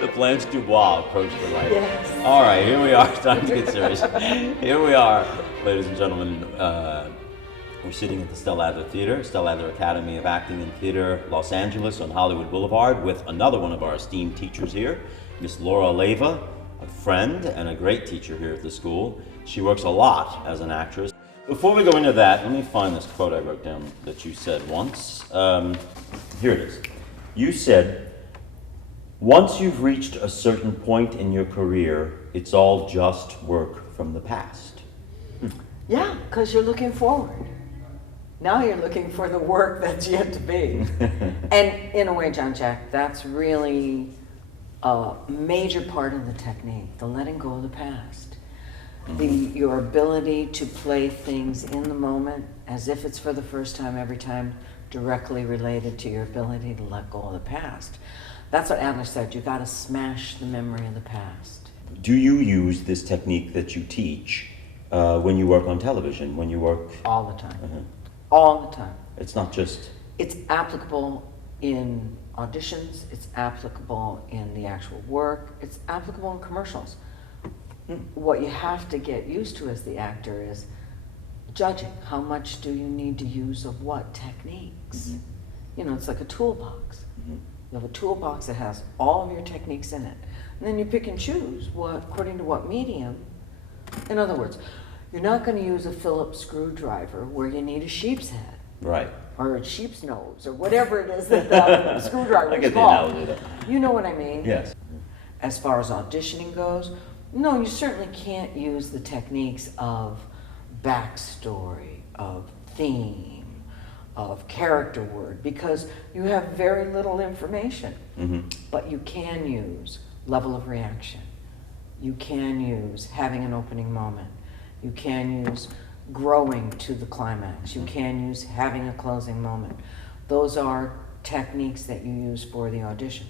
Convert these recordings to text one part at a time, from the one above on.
The Blanche Dubois approach to life. Yes. All right, here we are. Time to get serious. Here we are, ladies and gentlemen. We're sitting at the Stella Adler Theater, Stella Adler Academy of Acting and Theater, Los Angeles on Hollywood Boulevard, with another one of our esteemed teachers here, Miss Laura Leyva, a friend and a great teacher here at the school. She works a lot as an actress. Before we go into that, let me find this quote I wrote down that you said once. Here it is. You said, "Once you've reached a certain point in your career, it's all just work from the past." Yeah, because you're looking forward. Now you're looking for the work that's yet to be. And in a way, John Jack, that's really a major part of the technique, the letting go of the past. Your ability to play things in the moment as if it's for the first time every time, directly related to your ability to let go of the past. That's what Adler said, you gotta smash the memory of the past. Do you use this technique that you teach when you work on television, when you work? All the time. All the time. It's not just... It's applicable in auditions, it's applicable in the actual work, it's applicable in commercials. What you have to get used to as the actor is judging. How much do you need to use of what techniques? You know, it's like a toolbox. You have a toolbox that has all of your techniques in it. And then you pick and choose according to what medium. In other words, you're not going to use a Phillips screwdriver where you need a sheep's head. Right. Or a sheep's nose, or whatever it is that the screwdriver is called. I get the analogy there. You know what I mean? Yes. As far as auditioning goes, no, you certainly can't use the techniques of backstory, of theme, of character word, because you have very little information. But you can use level of reaction. You can use having an opening moment. You can use growing to the climax. You can use having a closing moment. Those are techniques that you use for the audition.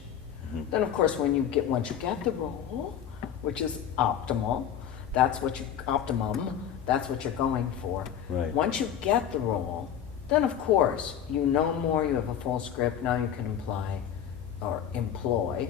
Then of course once you get the role, which is optimum, that's what you're going for. Right. Once you get the role, then of course you know more, you have a full script, now you can employ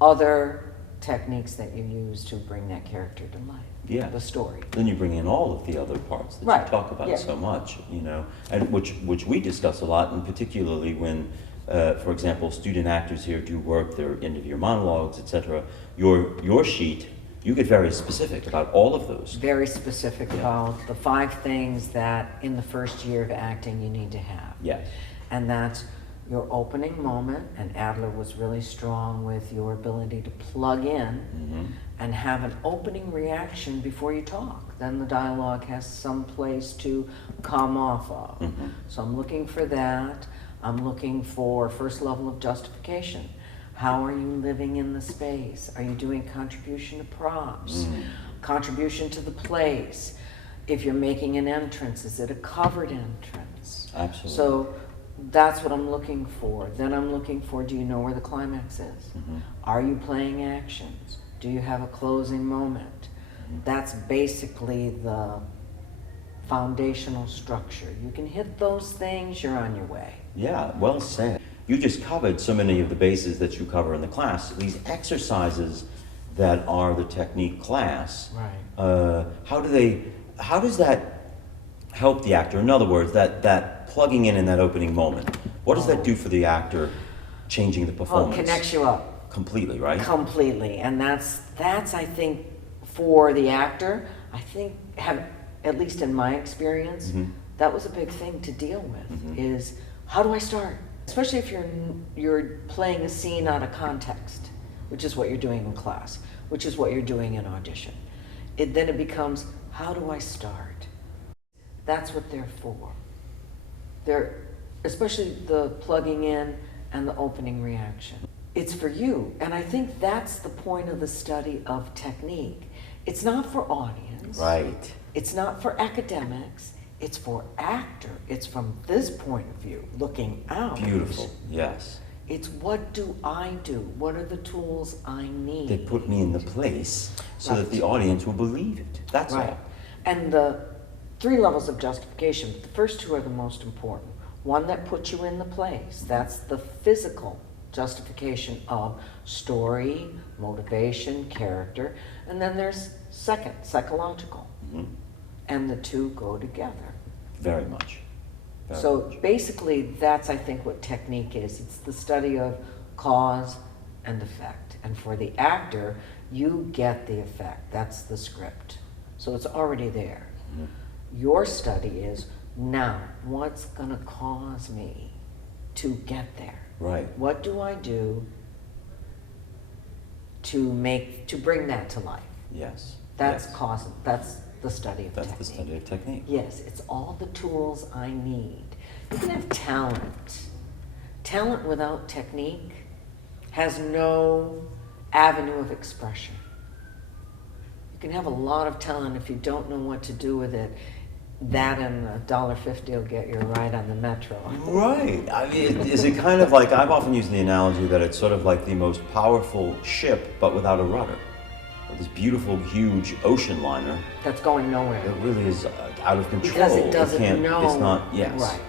other techniques that you use to bring that character to life. Yeah. The story. Then you bring in all of the other parts that Right. you talk about so much, you know, and which we discuss a lot, and particularly when, for example, student actors here do work their end of year monologues, etc. Your sheet, you get very specific about all of those. Very specific about the 5 things that in the first year of acting you need to have. Yes. And that's your opening moment, and Adler was really strong with your ability to plug in and have an opening reaction before you talk. Then the dialogue has some place to come off of. So I'm looking for that. I'm looking for first level of justification. How are you living in the space? Are you doing contribution to props? Contribution to the place? If you're making an entrance, is it a covered entrance? Absolutely. So that's what I'm looking for. Then I'm looking for, do you know where the climax is? Are you playing actions? Do you have a closing moment? That's basically the foundational structure. You can hit those things, you're on your way. Yeah, well said. You just covered so many of the bases that you cover in the class. These exercises that are the technique class. Right. How does that help the actor? In other words, that plugging in that opening moment. What does that do for the actor, changing the performance? Well, it connects you up. Completely, right? Completely. And that's I think, for the actor, I think, at least in my experience, that was a big thing to deal with, is how do I start? Especially if you're playing a scene out of context, which is what you're doing in class, which is what you're doing in audition. Then it becomes, how do I start? That's what they're for. They're, especially the plugging in and the opening reaction. It's for you, and I think that's the point of the study of technique. It's not for audience. Right. It's not for academics. It's for actor. It's from this point of view, looking out. Beautiful, yes. It's what do I do? What are the tools I need? They put me in the place so that the audience will believe it. That's all. And the 3 levels of justification, the first 2 are the most important. One that puts you in the place, that's the physical justification of story, motivation, character, and then there's second, psychological. Mhm. And the two go together. Very much. Very So much. basically, that's, I think, what technique is. It's the study of cause and effect. And for the actor, you get the effect. That's the script. So it's already there. Mhm. Your study is, now, what's going to cause me to get there? Right. What do I do to bring that to life? Yes. That's Yes. cause. That's the study of That's technique. the study of technique. Yes, it's all the tools I need. You can have talent. Talent without technique has no avenue of expression. You can have a lot of talent if you don't know what to do with it. That and $1.50 will get you right on the metro. Right. I mean, is it kind of like, I've often used the analogy that it's sort of like the most powerful ship, but without a rudder. This beautiful, huge ocean liner That's going nowhere. that really is out of control. Because it doesn't can't, know. It's not, yes. Right.